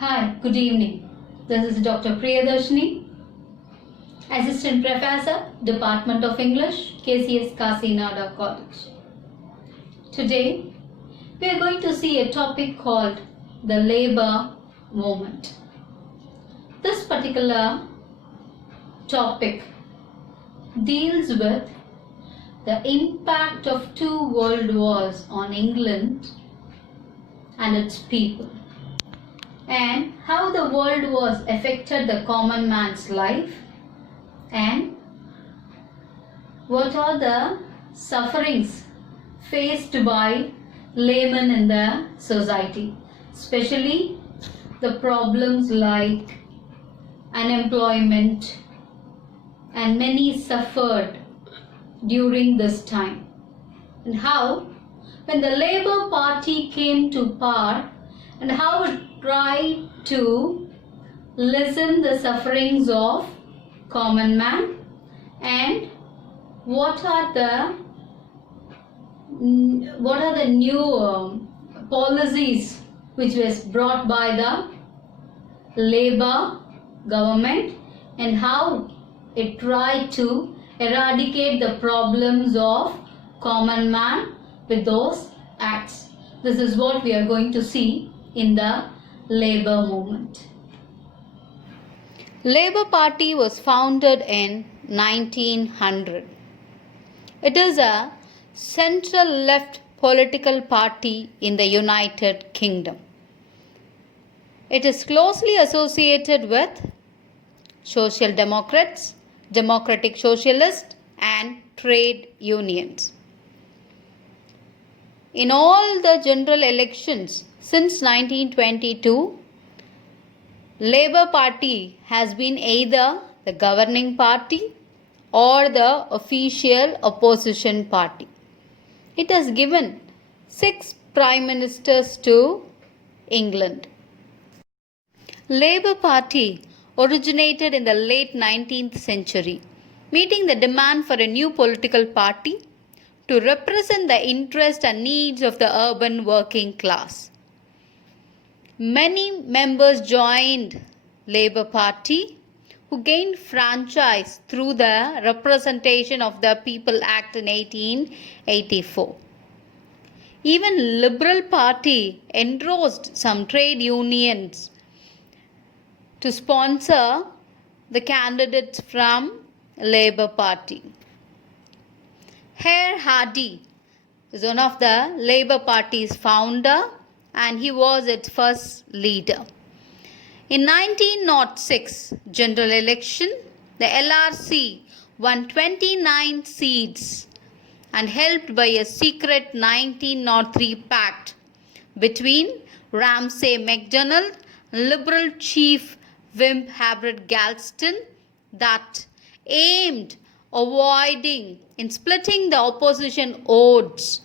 Hi, good evening. This is Dr. Priyadarshini, Assistant Professor, Department of English, KCS Kasinada College. Today, we are going to see a topic called the labor movement. This particular topic deals with the impact of two world wars on England and its people, and how the world wars affected the common man's life, and what are the sufferings faced by laymen in the society, especially the problems like unemployment, and many suffered during this time, and how when the Labour Party came to power and how it tried to lessen the sufferings of common man, and what are the new policies which was brought by the Labour government, and how it tried to eradicate the problems of common man with those acts. This is what we are going to see in the Labour movement. Labour Party was founded in 1900. It is a central left political party in the United Kingdom. It is closely associated with Social Democrats, Democratic Socialists, and trade unions. In all the general elections since 1922, Labour Party has been either the governing party or the official opposition party. It has given 6 prime ministers to England. Labour Party originated in the late 19th century, meeting the demand for a new political party to represent the interests and needs of the urban working class. Many members joined Labour Party who gained franchise through the Representation of the People Act in 1884. Even Liberal Party endorsed some trade unions to sponsor the candidates from Labour Party. Hare Hardy is one of the Labour Party's founder, and he was its first leader. In 1906 general election, the LRC won 29 seats, and helped by a secret 1903 pact between Ramsay MacDonald and Liberal chief Wimp Herbert Galston that aimed avoiding in splitting the opposition odds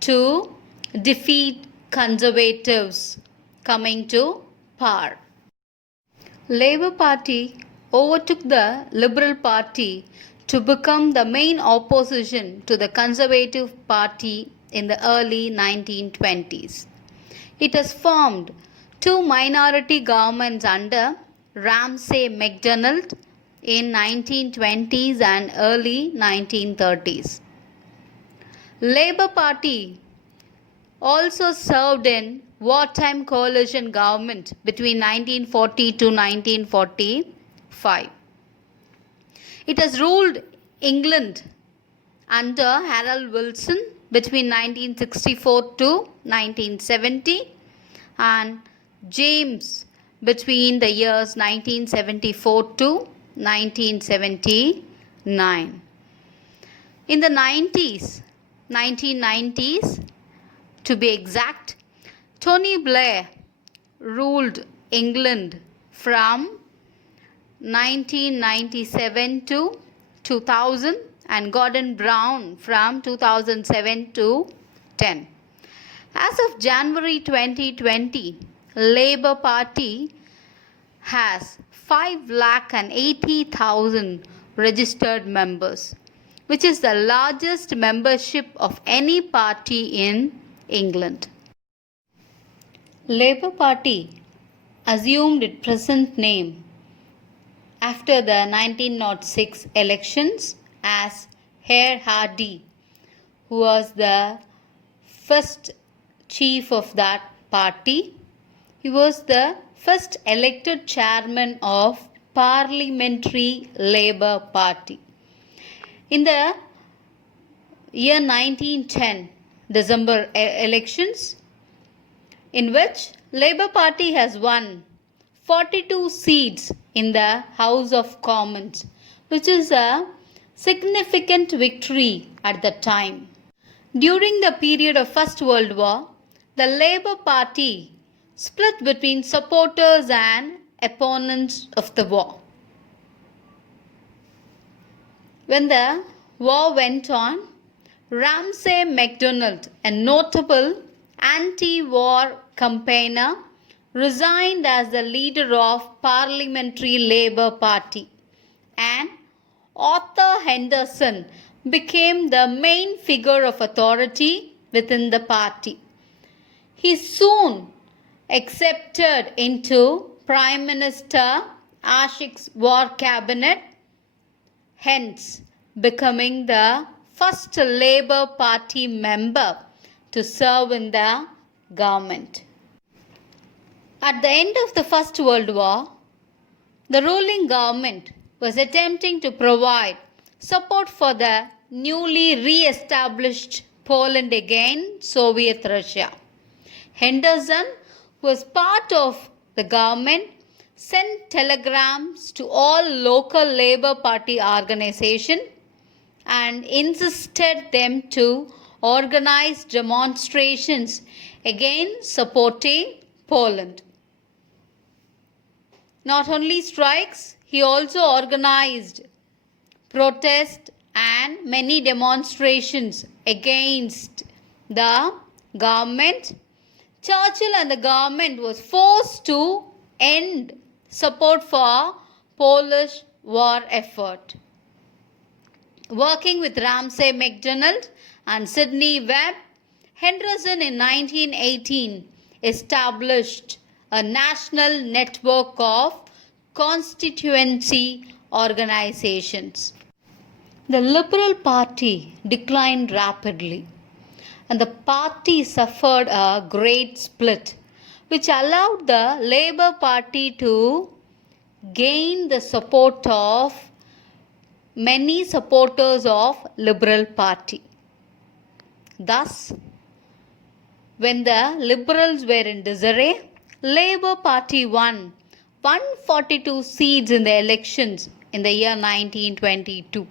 to defeat Conservatives coming to power. Labour Party overtook the Liberal Party to become the main opposition to the Conservative Party in the early 1920s. It has formed 2 minority governments under Ramsay MacDonald in 1920s and early 1930s. Labour Party also served in wartime coalition government between 1940 to 1945. It has ruled England under Harold Wilson between 1964 to 1970 and James between the years 1974 to 1979. In the 1990s, to be exact, Tony Blair ruled England from 1997 to 2000 and Gordon Brown from 2007 to 10. As of January 2020, Labour Party has 5,80,000 registered members, which is the largest membership of any party in England. Labour Party assumed its present name after the 1906 elections as Hare Hardy, who was the first chief of that party. He was the first elected chairman of Parliamentary Labour Party. In the year 1910 December elections, in which Labour Party has won 42 seats in the House of Commons, which is a significant victory at the time. During the period of First World War, the Labour Party split between supporters and opponents of the war. When the war went on, Ramsay MacDonald, a notable anti-war campaigner, resigned as the leader of Parliamentary Labour Party, and Arthur Henderson became the main figure of authority within the party. He soon accepted into Prime Minister Ashiq's war cabinet, hence becoming the first Labour Party member to serve in the government. At the end of the First World War, the ruling government was attempting to provide support for the newly re-established Poland against Soviet Russia. Henderson, who was part of the government, sent telegrams to all local Labour Party organizations and insisted them to organize demonstrations against supporting Poland. Not only strikes, he also organized protests and many demonstrations against the government. Churchill and the government was forced to end support for Polish war effort. Working with Ramsay MacDonald and Sidney Webb, Henderson in 1918 established a national network of constituency organizations. The Liberal Party declined rapidly, and the party suffered a great split, which allowed the Labour Party to gain the support of many supporters of Liberal Party. Thus, when the Liberals were in disarray, Labour Party won 142 seats in the elections in the year 1922.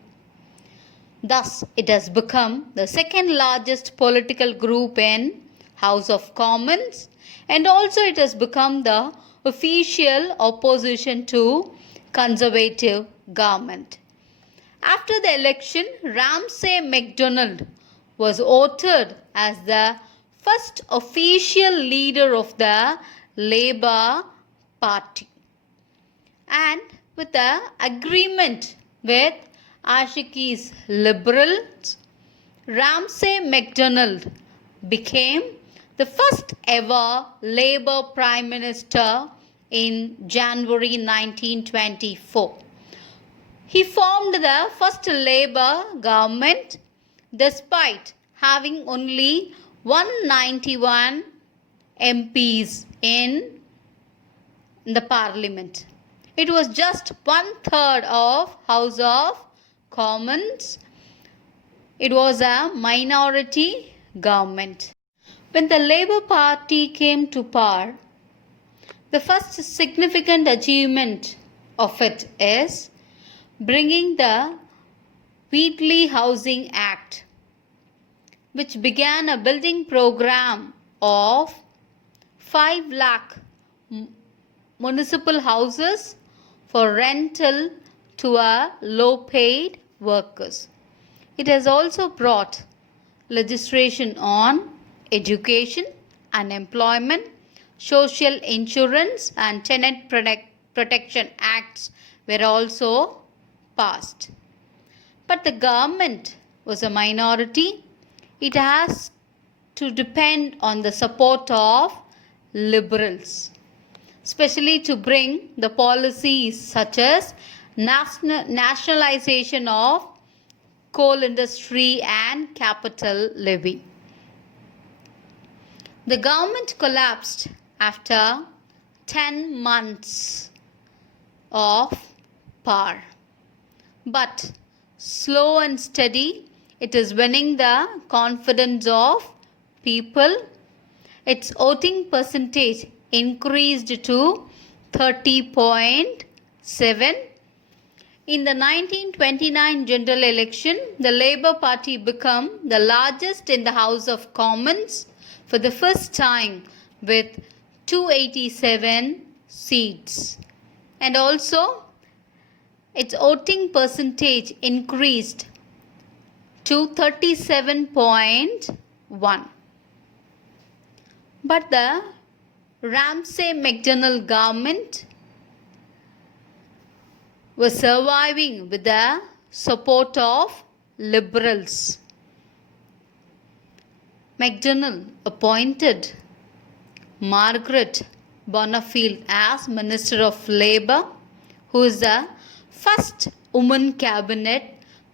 Thus, it has become the second largest political group in House of Commons, and also it has become the official opposition to Conservative government. After the election, Ramsay MacDonald was voted as the first official leader of the Labour Party. And with the agreement with Ashiq's Liberals, Ramsay MacDonald became the first ever Labour Prime Minister in January 1924. He formed the first Labour government despite having only 191 MPs in the Parliament. It was just 1/3 of House of Commons. It was a minority government. When the Labour Party came to power, the first significant achievement of it is bringing the Wheatley Housing Act, which began a building program of 5 lakh municipal houses for rental to low-paid workers. It has also brought legislation on education, unemployment, social insurance, and tenant protection acts were also passed. But the government was a minority. It has to depend on the support of liberals. especially to bring the policies such as nationalization of coal industry and capital levy. The government collapsed after 10 months of power. But slow and steady, it is winning the confidence of people. Its voting percentage increased to 30.7. In the 1929 general election, the Labour Party became the largest in the House of Commons for the first time with 287 seats. And also, its voting percentage increased to 37.1. But the Ramsay-MacDonald government was surviving with the support of liberals. MacDonald appointed Margaret Bonnfield as Minister of Labour, who is the first woman cabinet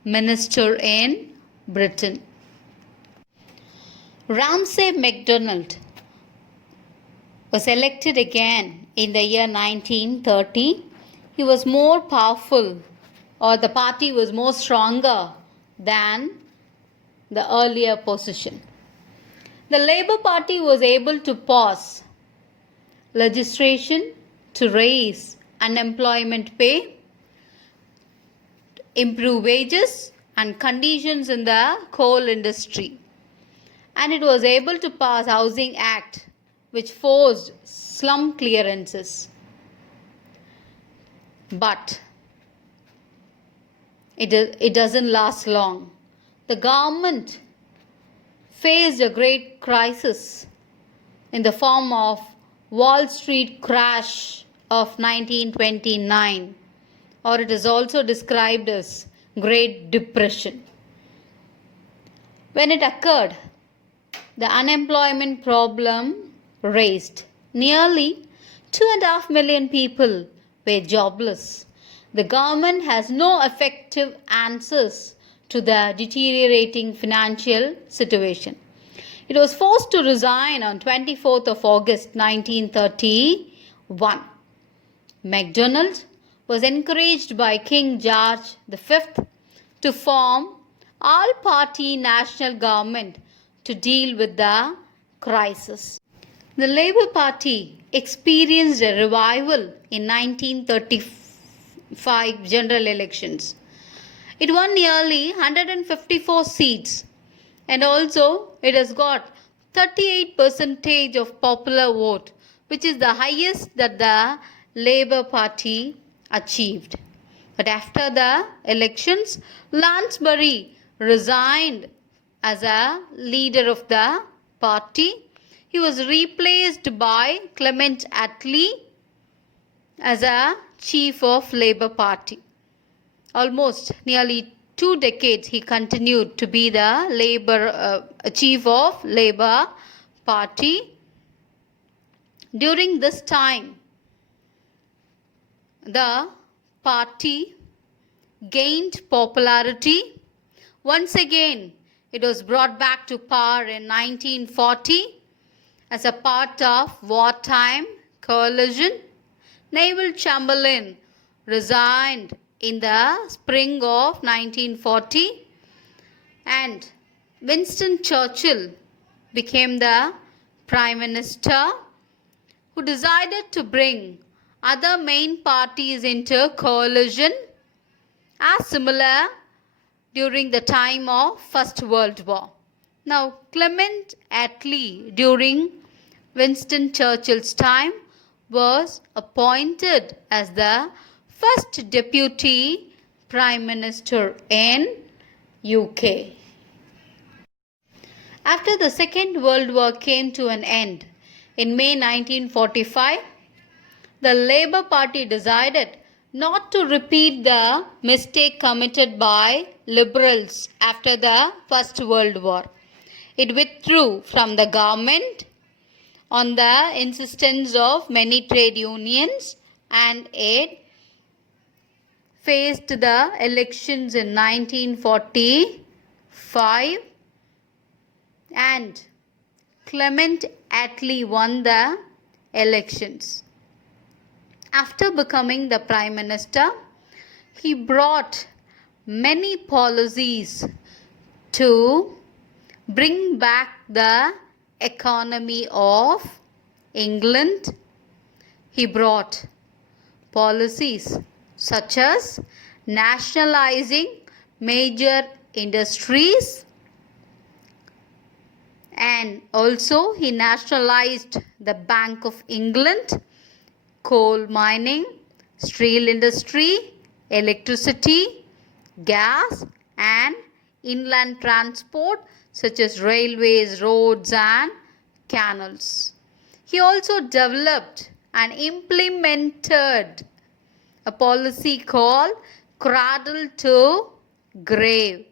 minister in Britain. Ramsay-MacDonald was elected again in the year 1930. He was more powerful, or the party was more stronger than the earlier position. The Labour Party was able to pass legislation to raise unemployment pay, improve wages and conditions in the coal industry. And it was able to pass Housing Act, which forced slum clearances. But it doesn't last long. The government faced a great crisis in the form of Wall Street crash of 1929, or it is also described as Great Depression. When it occurred, the unemployment problem raised. Nearly 2.5 million people were jobless. The government has no effective answers to the deteriorating financial situation. It was forced to resign on 24th of August 1931. MacDonald was encouraged by King George V to form all-party national government to deal with the crisis. The Labour Party experienced a revival in 1935 general elections. It won nearly 154 seats, and also it has got 38% of popular vote, which is the highest that the Labour Party achieved. But after the elections, Lansbury resigned as a leader of the party. He was replaced by Clement Attlee as a chief of Labour Party. Almost nearly 2 decades he continued to be the chief of Labour Party. During this time, the party gained popularity. Once again, it was brought back to power in 1940 as a part of wartime coalition. Neville Chamberlain resigned in the spring of 1940, and Winston Churchill became the Prime Minister, who decided to bring other main parties into coalition, as similar during the time of First World War. Now, Clement Attlee during Winston Churchill's time was appointed as the first deputy prime minister in UK. After the Second World War came to an end in May 1945, the Labour Party decided not to repeat the mistake committed by liberals after the First World War. It withdrew from the government on the insistence of many trade unions, and it faced the elections in 1945, and Clement Attlee won the elections. After becoming the Prime Minister, he brought many policies to bring back the economy of England. He brought policies such as nationalizing major industries, and also he nationalized the Bank of England, coal mining, steel industry, electricity, gas, and inland transport such as railways, roads, and canals. He also developed and implemented a policy called Cradle to Grave,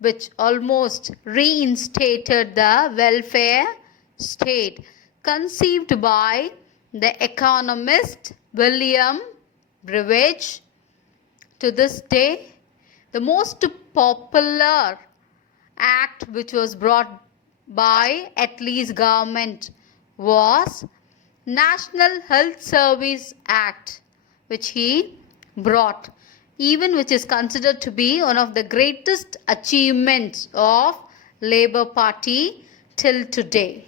which almost reinstated the welfare state conceived by the economist William Beveridge. To this day, the most popular act which was brought by Attlee's government was National Health Service Act, which he brought, even which is considered to be one of the greatest achievements of Labour Party till today.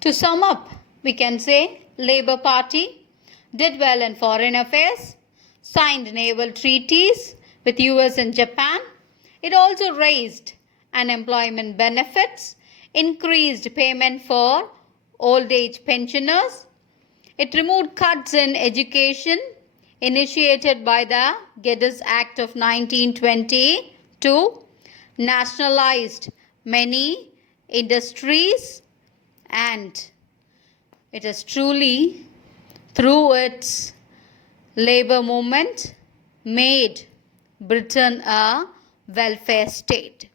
To sum up, we can say Labour Party did well in foreign affairs, signed naval treaties with US and Japan. It also raised unemployment benefits, increased payment for old age pensioners. It removed cuts in education initiated by the Geddes Act of 1922, nationalized many industries, and it has truly, through its labor movement, made Britain a welfare state.